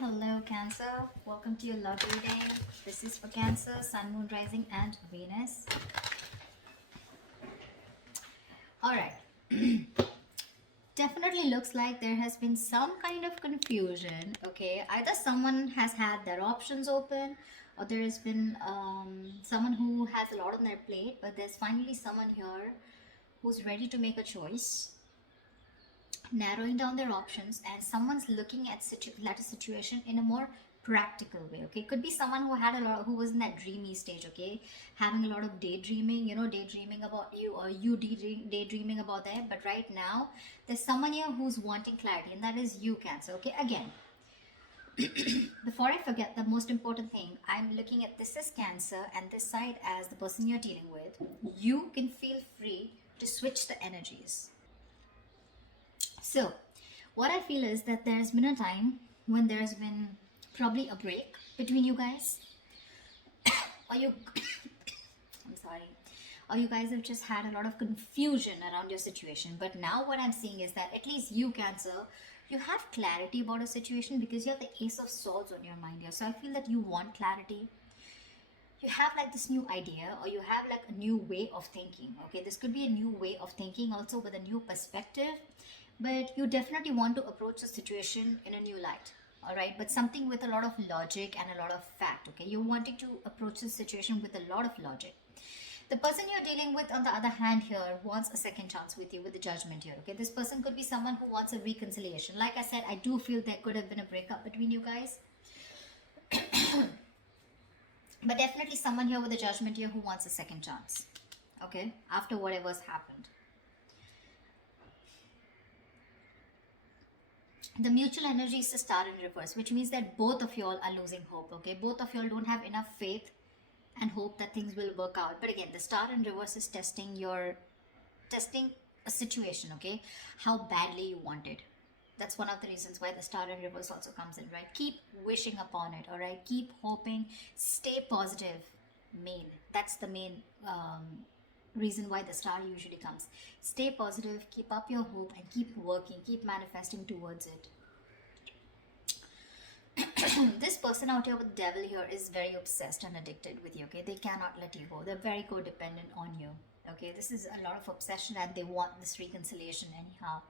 Hello, Cancer. Welcome to your love reading. This is for Cancer, Sun, Moon, Rising, and Venus. All right. Definitely looks like there has been some kind of confusion. Okay, either someone has had their options open, or there has been someone who has a lot on their plate, but there's finally someone here who's ready to make a choice, narrowing down their options, and someone's looking at a situation in a more practical way. Okay, could be someone who had a lot, who was in that dreamy stage. Okay, having a lot of daydreaming, daydreaming about you, or you daydreaming about them. But right now there's someone here who's wanting clarity, and that is you, Cancer. Okay, again, before I forget, the most important thing, I'm looking at this as Cancer and this side as the person you're dealing with. You can feel free to switch the energies. So, what I feel is that there's been a time when there's been probably a break between you guys, or you, I'm sorry, or you guys have just had a lot of confusion around your situation. But now, what I'm seeing is that at least you, Cancer, you have clarity about a situation because you have the Ace of Swords on your mind here. So, I feel that you want clarity. You have like this new idea, or you have like a new way of thinking. Okay, this could be a new way of thinking also with a new perspective, but you definitely want to approach the situation in a new light. All right, but something with a lot of logic and a lot of fact. Okay, you're wanting to approach the situation with a lot of logic. The person you're dealing with, on the other hand, here wants a second chance with you with the Judgment here. Okay, this person could be someone who wants a reconciliation. Like I said, I do feel there could have been a breakup between you guys, but definitely someone here with the Judgment here who wants a second chance. Okay, after whatever's happened. The mutual energy is the Star in reverse, which means that both of y'all are losing hope. Okay, both of y'all don't have enough faith and hope that things will work out. But again, the Star in reverse is testing a situation. Okay, how badly you want it. That's one of the reasons why the Star in reverse also comes in, right? Keep wishing upon it. All right, keep hoping, stay positive. That's the main reason why the star usually comes. Stay positive, keep up your hope, and keep working, keep manifesting towards it. This person out here with the Devil here is very obsessed and addicted with you. Okay, they cannot let you go. They're very codependent on you. Okay, this is a lot of obsession, and they want this reconciliation anyhow.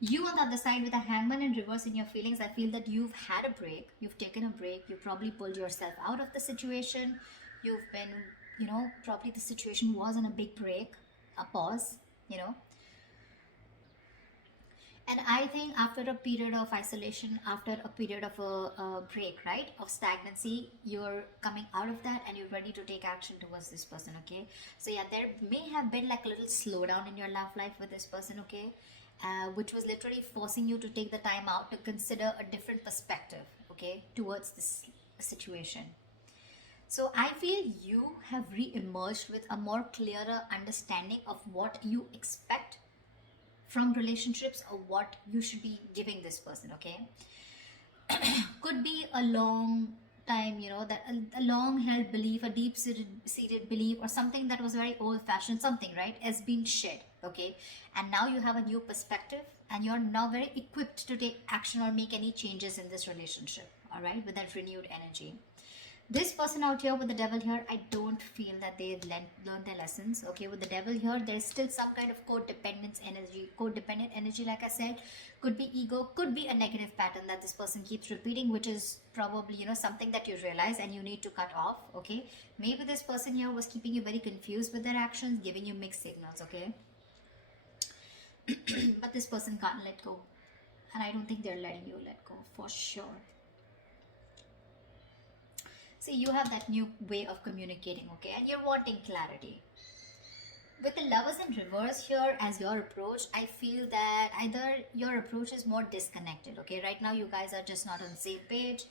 You on the other side with a Hangman in reverse in your feelings, I feel that you've had a break, you've taken a break, you probably pulled yourself out of the situation. You've been, probably the situation was in a big break, a pause, And I think after a period of isolation, after a period of a break, right, of stagnancy, you're coming out of that and you're ready to take action towards this person. Okay, so yeah, there may have been like a little slowdown in your love life with this person. Okay, which was literally forcing you to take the time out to consider a different perspective, okay, towards this situation. So I feel you have re-emerged with a more clearer understanding of what you expect from relationships, or what you should be giving this person. Okay, could be a long time, that a long held belief, a deep seated belief, or something that was very old fashioned, something, right, has been shed. Okay, and now you have a new perspective, and you're now very equipped to take action or make any changes in this relationship. All right, with that renewed energy. This person out here with the Devil here, I don't feel that they've learned their lessons. Okay, with the Devil here, there's still some kind of codependent energy, like I said. Could be ego, could be a negative pattern that this person keeps repeating, which is probably, something that you realize and you need to cut off. Okay, maybe this person here was keeping you very confused with their actions, giving you mixed signals. Okay, but this person can't let go, and I don't think they're letting you let go for sure. See, you have that new way of communicating, okay, and you're wanting clarity. With the Lovers in reverse here as your approach, I feel that either your approach is more disconnected. Okay, right now you guys are just not on the same page,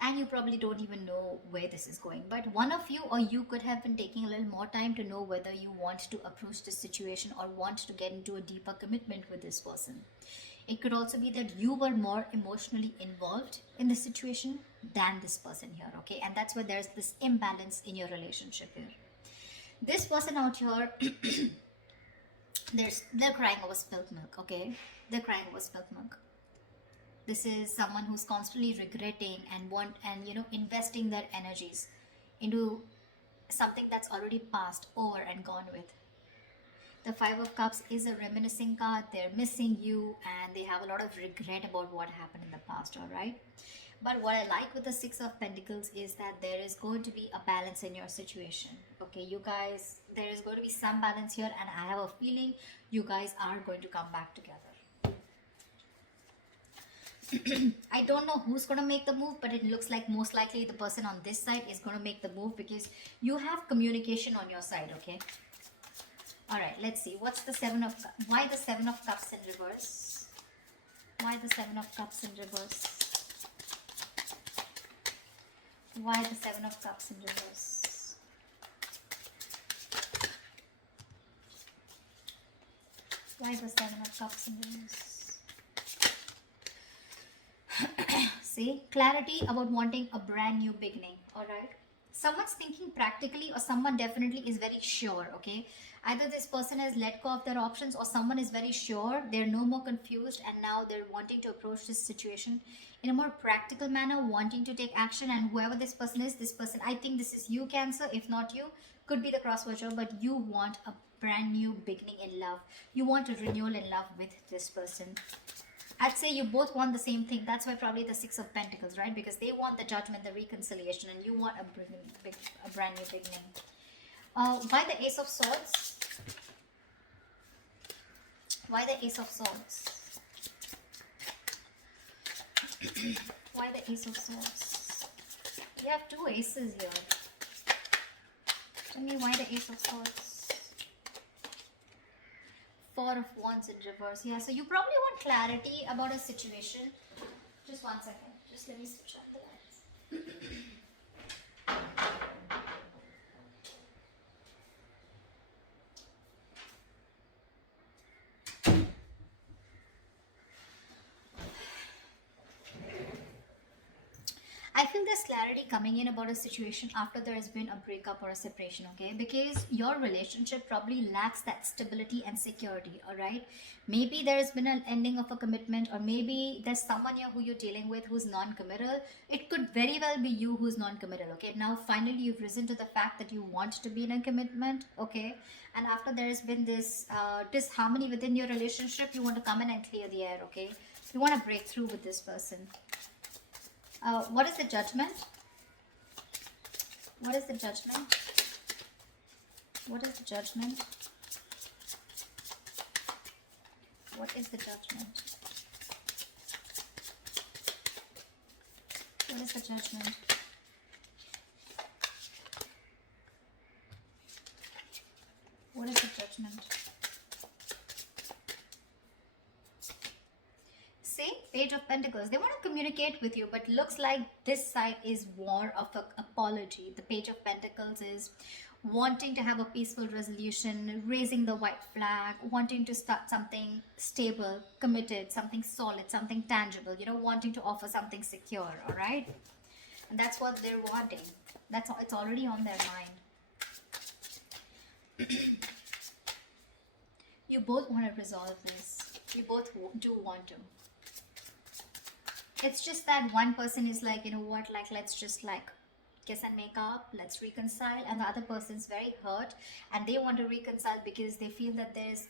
and you probably don't even know where this is going. But one of you, or you, could have been taking a little more time to know whether you want to approach this situation or want to get into a deeper commitment with this person. It could also be that you were more emotionally involved in the situation than this person here. Okay, and that's where there's this imbalance in your relationship here. This person out here, they're crying over spilt milk. Okay, they're crying over spilt milk. This is someone who's constantly regretting and investing their energies into something that's already passed over and gone with. The Five of Cups is a reminiscing card. They're missing you and they have a lot of regret about what happened in the past, all right? But what I like with the Six of Pentacles is that there is going to be a balance in your situation. Okay, you guys, there is going to be some balance here, and I have a feeling you guys are going to come back together. I don't know who's going to make the move, but it looks like most likely the person on this side is going to make the move because you have communication on your side, okay? All right, let's see. What's the Seven of Cups? Why the Seven of Cups in reverse? Why the Seven of Cups in reverse? Why the Seven of Cups in reverse? Why the Seven of Cups in reverse? See, clarity about wanting a brand new beginning, all right? Someone's thinking practically or someone definitely is very sure, okay? Either this person has let go of their options or someone is very sure, they're no more confused, and now they're wanting to approach this situation in a more practical manner, wanting to take action. And whoever this person is, this person, I think this is you, Cancer. If not you, could be the cross watcher, but you want a brand new beginning in love. You want a renewal in love with this person. I'd say you both want the same thing. That's why probably the Six of Pentacles, right? Because they want the judgment, the reconciliation, and you want a brand new beginning. Why the Ace of Swords? Why the Ace of Swords? Why the Ace of Swords? You have two aces here. Tell me why the Ace of Swords? Four of Wands in reverse. Yeah, so you probably want clarity about a situation. Just 1 second. Just let me switch on the lights. I feel there's clarity coming in about a situation after there has been a breakup or a separation, okay? Because your relationship probably lacks that stability and security, all right? Maybe there has been an ending of a commitment, or maybe there's someone here who you're dealing with who's non-committal. It could very well be you who's non-committal, okay? Now, finally, you've risen to the fact that you want to be in a commitment, okay? And after there has been this disharmony within your relationship, you want to come in and clear the air, okay? You want to break through with this person. What is the Judgment? What is the Judgment? What is the Judgment? What is the Judgment? What is the Judgment? What is the Judgment? Page of Pentacles. They want to communicate with you, but looks like this side is more of an apology. The Page of Pentacles is wanting to have a peaceful resolution, raising the white flag, wanting to start something stable, committed, something solid, something tangible, you know, wanting to offer something secure, all right? And that's what they're wanting. It's already on their mind. You both want to resolve this. You both do want to. It's just that one person is like, you know what, like, let's just like kiss and make up, let's reconcile, and the other person's very hurt and they want to reconcile because they feel that there's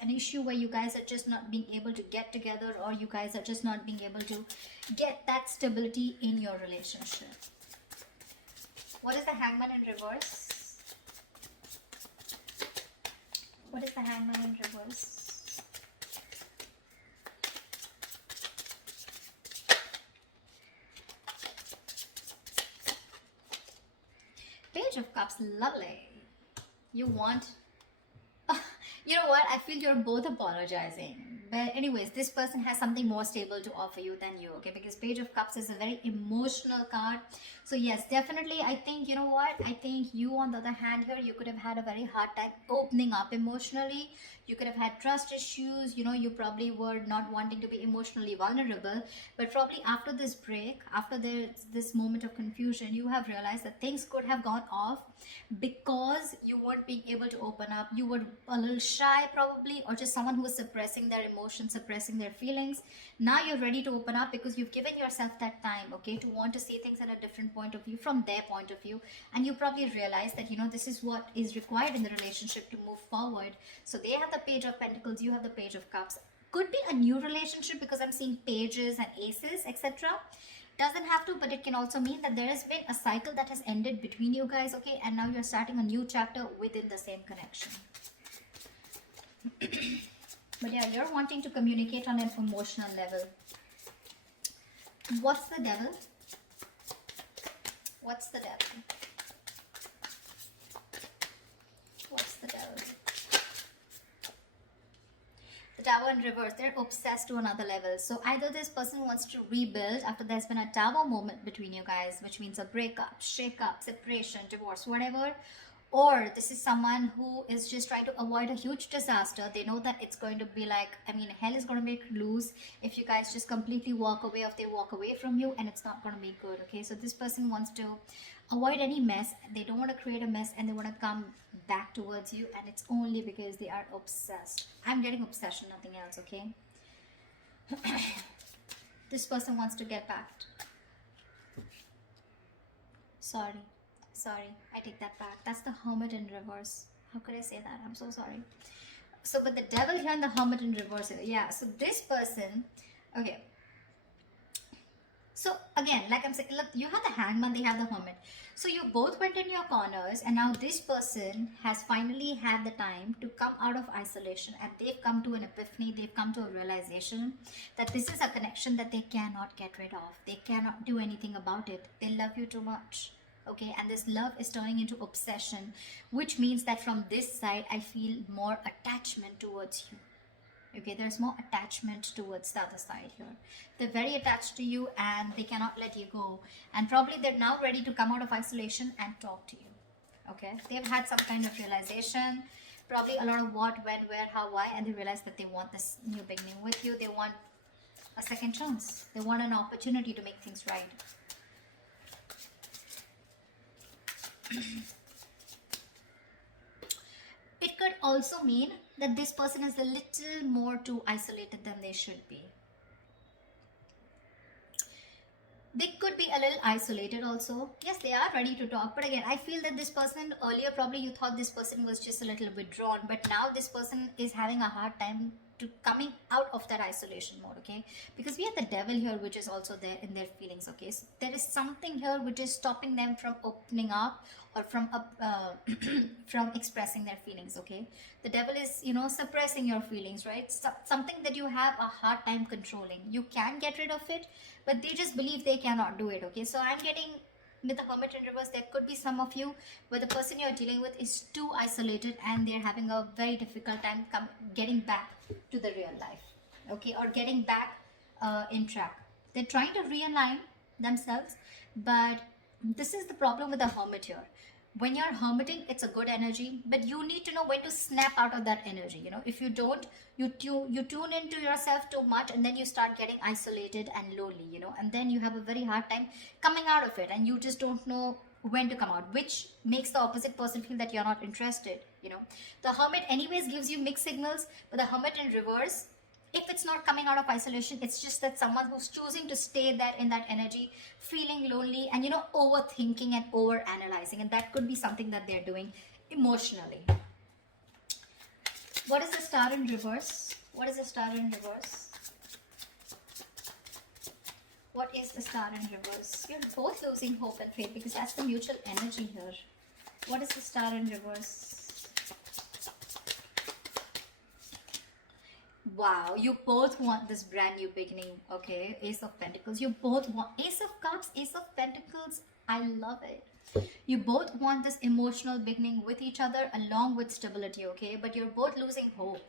an issue where you guys are just not being able to get together, or you guys are just not being able to get that stability in your relationship. What is the Hangman in reverse? What is the Hangman in reverse? Page of Cups, lovely. You want... you know what? I feel you're both apologizing. But anyways, this person has something more stable to offer you than you, okay? Because Page of Cups is a very emotional card. So yes, definitely, I think, you know what? I think you, on the other hand here, you could have had a very hard time opening up emotionally. You could have had trust issues. You know, you probably were not wanting to be emotionally vulnerable. But probably after this break, after this moment of confusion, you have realized that things could have gone off because you weren't being able to open up. You were a little shy probably, or just someone who was suppressing their emotions, suppressing their feelings. Now you're ready to open up because you've given yourself that time, okay, to want to see things at a different point of view, from their point of view. And you probably realize that, this is what is required in the relationship to move forward. So they have the Page of Pentacles, you have the Page of Cups. Could be a new relationship because I'm seeing pages and aces, etc. Doesn't have to, but it can also mean that there has been a cycle that has ended between you guys, okay, and now you're starting a new chapter within the same connection. But yeah, you're wanting to communicate on an emotional level. What's the Devil? What's the Devil? What's the Devil? The Tower in reverse. They're obsessed to another level. So either this person wants to rebuild after there's been a Tower moment between you guys, which means a breakup, shake-up, separation, divorce, whatever. Or this is someone who is just trying to avoid a huge disaster. They know that it's going to be like, hell is going to break loose if you guys just completely walk away, or if they walk away from you, and it's not going to be good, okay? So this person wants to avoid any mess. They don't want to create a mess, and they want to come back towards you, and it's only because they are obsessed. I'm getting obsession, nothing else, okay? This person wants to get back. Sorry, I take that back. That's the Hermit in reverse. How could I say that? I'm so sorry. So, but the Devil here and the Hermit in reverse. Yeah, so this person, okay. So again, like I'm saying, look, you have the Hangman, they have the Hermit. So you both went in your corners, and now this person has finally had the time to come out of isolation, and they've come to an epiphany, they've come to a realization that this is a connection that they cannot get rid of. They cannot do anything about it. They love you too much. Okay, and this love is turning into obsession, which means that from this side, I feel more attachment towards you. Okay, there's more attachment towards the other side here. They're very attached to you and they cannot let you go. And probably they're now ready to come out of isolation and talk to you. Okay, they've had some kind of realization, probably a lot of what, when, where, how, why, and they realize that they want this new beginning with you. They want a second chance. They want an opportunity to make things right. It could also mean that this person is a little more too isolated than they should be. They could be a little isolated also. Yes, they are ready to talk. But again, I feel that this person, earlier probably you thought this person was just a little withdrawn. But now this person is having a hard time to coming out of that isolation mode, okay? Because we have the Devil here, which is also there in their feelings, okay? So there is something here which is stopping them from opening up, or from from expressing their feelings, okay? The Devil is, suppressing your feelings, right? Something that you have a hard time controlling. You can get rid of it, but they just believe they cannot do it, okay? So I'm getting, with the Hermit in reverse, there could be some of you where the person you're dealing with is too isolated and they're having a very difficult time getting back to the real life, okay, or getting back in track. They're trying to realign themselves, but this is the problem with the Hermit here. When you're hermiting, it's a good energy, but you need to know when to snap out of that energy. If you don't, you tune into yourself too much, and then you start getting isolated and lonely, and then you have a very hard time coming out of it, and you just don't know when to come out, which makes the opposite person feel that you're not interested. The Hermit anyways gives you mixed signals, but the Hermit in reverse, if it's not coming out of isolation, it's just that someone who's choosing to stay there in that energy, feeling lonely and overthinking and over analyzing, and that could be something that they're doing emotionally. What is the Star in reverse? What is the Star in reverse? What is the Star in reverse? You're both losing hope and faith, because that's the mutual energy here. What is the Star in reverse? Wow, you both want this brand new beginning, okay? Ace of Pentacles. You both want Ace of Cups, Ace of Pentacles. I love it. You both want this emotional beginning with each other along with stability, okay? But you're both losing hope.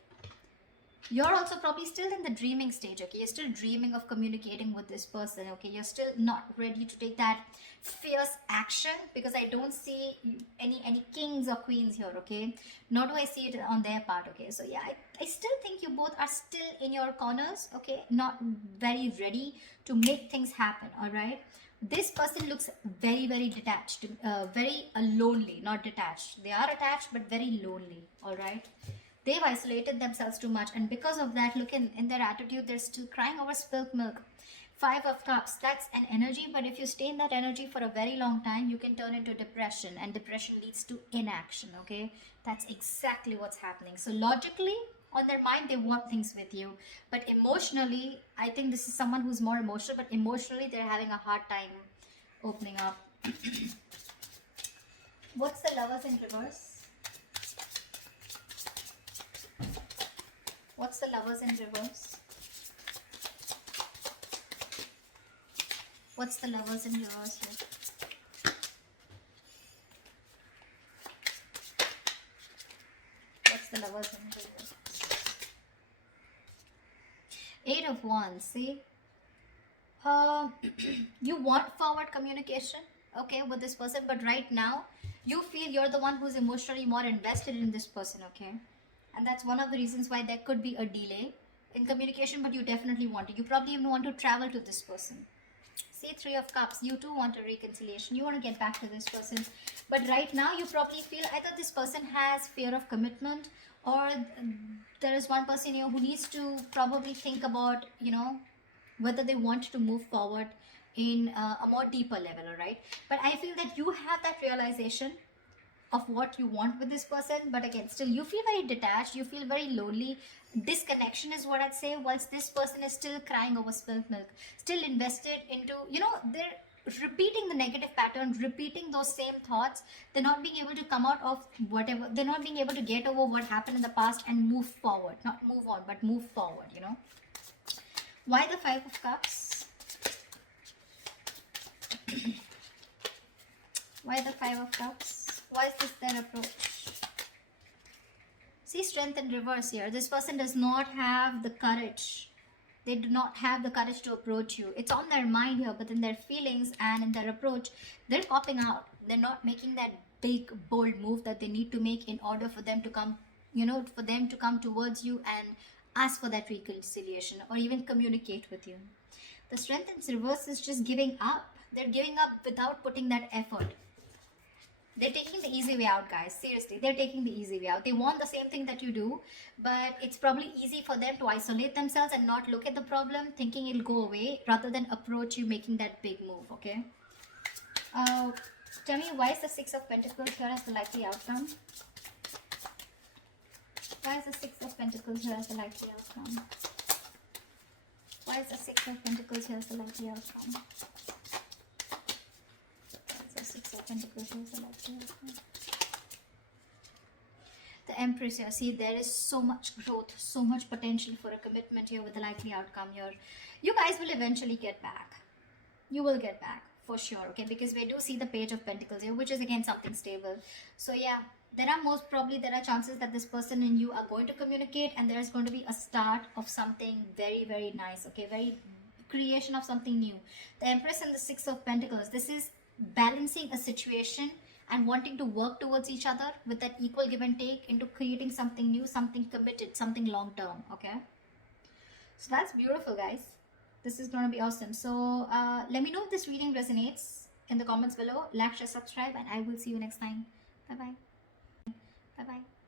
You're also probably still in the dreaming stage, okay? You're still dreaming of communicating with this person, okay? You're still not ready to take that fierce action, because I don't see any kings or queens here, okay? Nor do I see it on their part, okay? So yeah, I still think you both are still in your corners, okay? Not very ready to make things happen, all right? This person looks very, very detached, very lonely, not detached. They are attached, but very lonely, all right? they've isolated themselves too much, and because of that, look in their attitude, they're still crying over spilled milk. Five of Cups, that's an energy, but if you stay in that energy for a very long time, you can turn into depression, and depression leads to inaction. Okay, that's exactly what's happening. So logically, on their mind, they want things with you, but emotionally, I think this is someone who's more emotional, but emotionally they're having a hard time opening up. What's the Lovers in reverse? What's the Lovers in reverse? What's the Lovers in reverse here? What's the Lovers in reverse? Eight of Wands, see? You want forward communication, okay, with this person, but right now, you feel you're the one who's emotionally more invested in this person, okay? And that's one of the reasons why there could be a delay in communication, but you definitely want it. You probably even want to travel to this person. See, Three of Cups, you too want a reconciliation. You want to get back to this person. But right now, you probably feel either this person has fear of commitment, or there is one person here who needs to probably think about, whether they want to move forward in a more deeper level, all right? But I feel that you have that realization of what you want with this person, but again, still you feel very detached, you feel very lonely. Disconnection is what I'd say, whilst this person is still crying over spilled milk, still invested into, they're repeating the negative pattern, repeating those same thoughts. They're not being able to come out of whatever, they're not being able to get over what happened in the past and move forward, not move on, but move forward. Why the Five of Cups? Why the Five of Cups? Why is this their approach? See, Strength in reverse here. This person does not have the courage. They do not have the courage to approach you. It's on their mind here, but in their feelings and in their approach, they're popping out. They're not making that big, bold move that they need to make in order for them to come, for them to come towards you and ask for that reconciliation or even communicate with you. The Strength in reverse is just giving up. They're giving up without putting that effort. They're taking the easy way out, guys. Seriously, they're taking the easy way out. They want the same thing that you do, but it's probably easy for them to isolate themselves and not look at the problem, thinking it'll go away, rather than approach you making that big move, okay? Tell me, why is the Six of Pentacles here as the likely outcome? Why is the Six of Pentacles here as the likely outcome? Why is the Six of Pentacles here as the likely outcome? The Empress here. See, there is so much growth, so much potential for a commitment here with the likely outcome here. You guys will eventually get back. You will get back for sure, okay? Because we do see the Page of Pentacles here, which is again something stable. So yeah, there are chances that this person and you are going to communicate, and there's going to be a start of something very, very nice, okay? Very creation of something new. The Empress and the Six of Pentacles. This is balancing a situation and wanting to work towards each other with that equal give and take into creating something new, something committed, something long term, okay? So that's beautiful, guys. This is going to be awesome. So let me know if this reading resonates in the comments below. Like, share, subscribe, and I will see you next time. Bye bye. Bye bye.